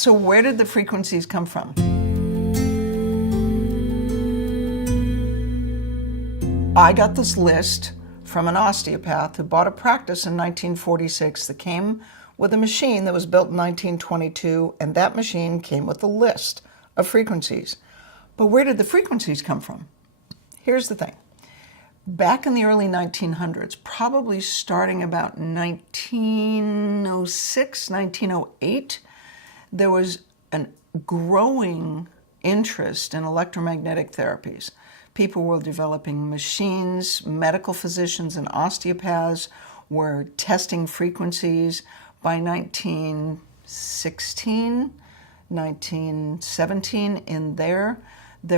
So where did the frequencies come from? I got this list from an osteopath who bought a practice in 1946 that came with a machine that was built in 1922, and that machine came with a list of frequencies. But where did the frequencies come from? Here's the thing. Back in the early 1900s, probably starting about 1906, 1908, there was a growing interest in electromagnetic therapies. People were developing machines, medical physicians and osteopaths were testing frequencies. By 1916, 1917, in there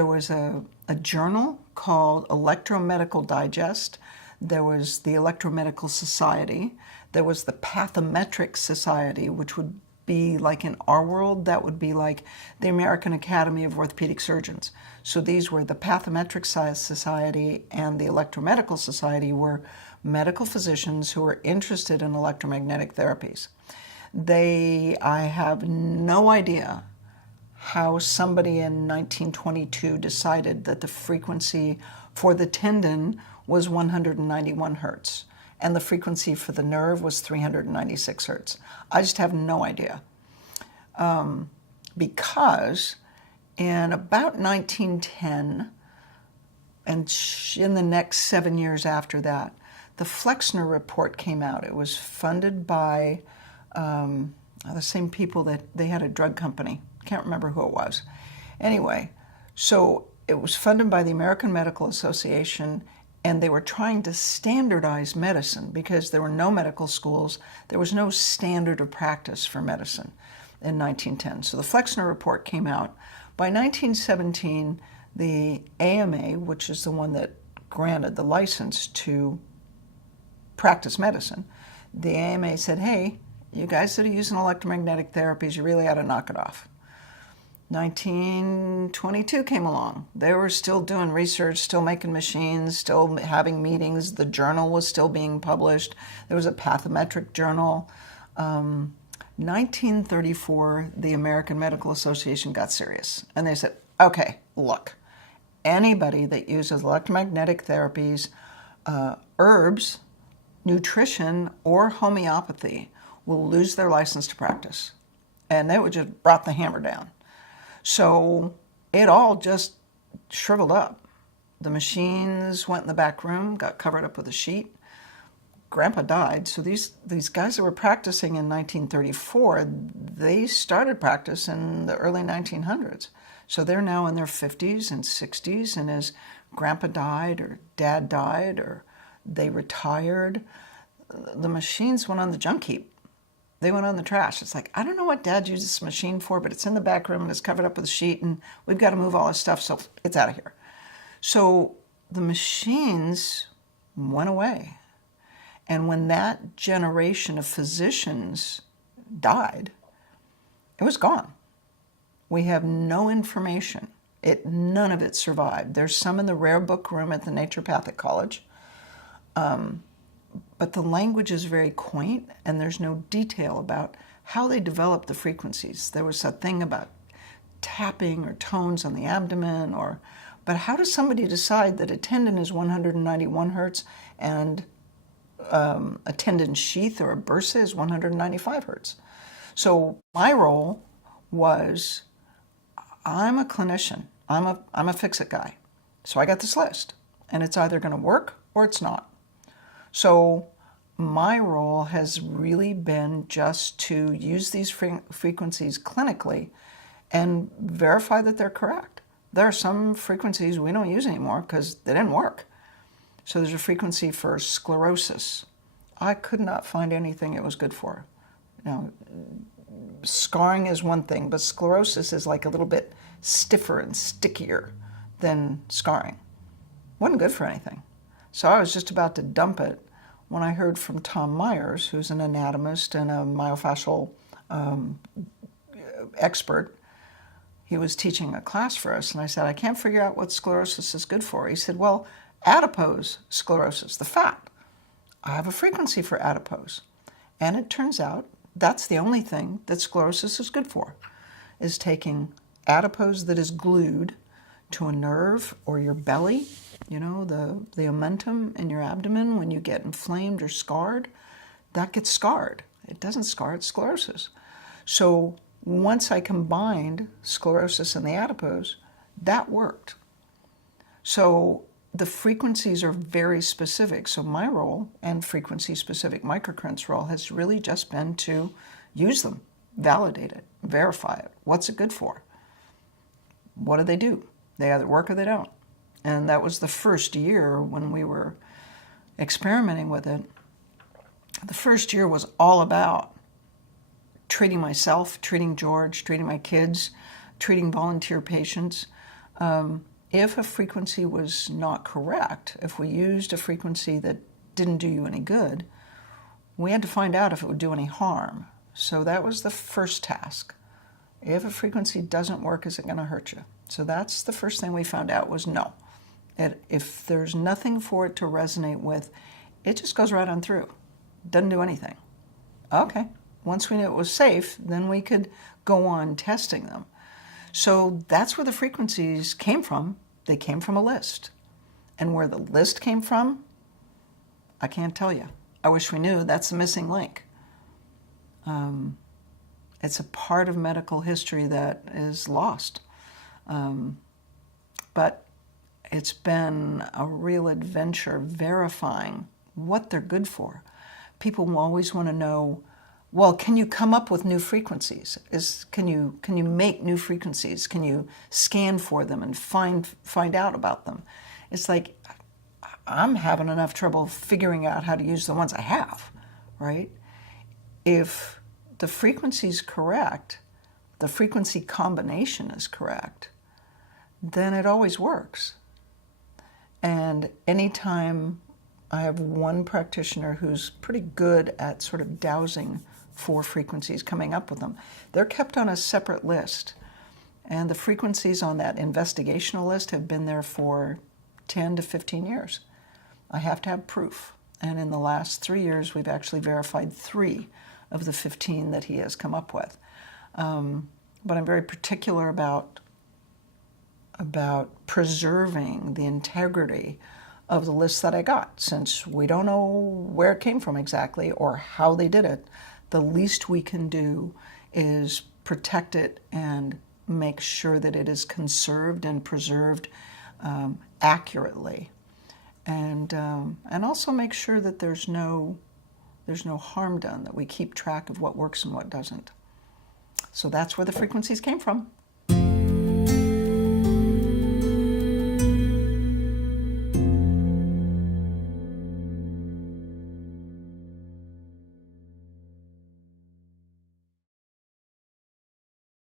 was a journal called Electromedical Digest. There was the Electromedical Society. There was the Pathometric Society, which would be like in our world, that would be like the American Academy of Orthopedic Surgeons. So these were the Pathometric Society and the Electromedical Society were medical physicians who were interested in electromagnetic therapies. I have no idea how somebody in 1922 decided that the frequency for the tendon was 191 hertz and the frequency for the nerve was 396 hertz. I just have no idea. Because in about 1910, and in the next 7 years after that, the Flexner Report came out. It was funded by the same people that they had a drug company. Can't remember who it was. Anyway, so it was funded by the American Medical Association, and they were trying to standardize medicine because there were no medical schools. There was no standard of practice for medicine in 1910. So the Flexner Report came out. By 1917, the AMA, which is the one that granted the license to practice medicine, the AMA said, hey, you guys that are using electromagnetic therapies, you really ought to knock it off. 1922 came along. They were still doing research, still making machines, still having meetings. The journal was still being published. There was a pathometric journal. 1934, the American Medical Association got serious. And they said, okay, look, anybody that uses electromagnetic therapies, herbs, nutrition, or homeopathy will lose their license to practice. And they would just brought the hammer down. So it all just shriveled up. The machines went in the back room, got covered up with a sheet. Grandpa died. So these guys that were practicing in 1934, they started practice in the early 1900s. So they're now in their 50s and 60s, and as Grandpa died or Dad died or they retired, the machines went on the junk heap. They went on the trash. It's like, I don't know what Dad used this machine for, but it's in the back room and it's covered up with a sheet and we've got to move all this stuff, so it's out of here. So the machines went away. And when that generation of physicians died, it was gone. We have no information. None of it survived. There's some in the rare book room at the Naturopathic College. But the language is very quaint, and there's no detail about how they developed the frequencies. There was a thing about tapping or tones on the abdomen, but how does somebody decide that a tendon is 191 hertz and a tendon sheath or a bursa is 195 hertz? So my role was, I'm a clinician. I'm a fix-it guy. So I got this list, and it's either going to work or it's not. So my role has really been just to use these frequencies clinically and verify that they're correct. There are some frequencies we don't use anymore because they didn't work. So there's a frequency for sclerosis. I could not find anything it was good for. Now, scarring is one thing, but sclerosis is like a little bit stiffer and stickier than scarring. Wasn't good for anything. So I was just about to dump it when I heard from Tom Myers, who's an anatomist and a myofascial expert. He was teaching a class for us, and I said, I can't figure out what sclerosis is good for. He said, well, adipose sclerosis, the fat. I have a frequency for adipose. And it turns out that's the only thing that sclerosis is good for. is taking adipose that is glued to a nerve or your belly, you know, the omentum in your abdomen when you get inflamed or scarred, that gets scarred. It doesn't scar, it's sclerosis. So once I combined sclerosis and the adipose, that worked. So the frequencies are very specific. So my role and frequency-specific microcurrents role has really just been to use them, validate it, verify it. What's it good for? What do? They either work or they don't. And that was the first year when we were experimenting with it. The first year was all about treating myself, treating George, treating my kids, treating volunteer patients. If a frequency was not correct, if we used a frequency that didn't do you any good, we had to find out if it would do any harm. So that was the first task. If a frequency doesn't work, is it going to hurt you? So that's the first thing we found out was no. If there's nothing for it to resonate with, it just goes right on through. Doesn't do anything. Okay. Once we knew it was safe, then we could go on testing them. So that's where the frequencies came from. They came from a list. And where the list came from, I can't tell you. I wish we knew. That's the missing link. It's a part of medical history that is lost. But it's been a real adventure verifying what they're good for. People will always want to know, well, can you come up with new frequencies? Can you make new frequencies? Can you scan for them and find out about them? It's like, I'm having enough trouble figuring out how to use the ones I have, right? If the frequency is correct, the frequency combination is correct, then it always works. And anytime I have one practitioner who's pretty good at sort of dowsing for frequencies, coming up with them, they're kept on a separate list. And the frequencies on that investigational list have been there for 10 to 15 years. I have to have proof. And in the last 3 years, we've actually verified 3 of the 15 that he has come up with. But I'm very particular about preserving the integrity of the list that I got. Since we don't know where it came from exactly or how they did it, the least we can do is protect it and make sure that it is conserved and preserved accurately. And also make sure that there's no harm done, that we keep track of what works and what doesn't. So that's where the frequencies came from.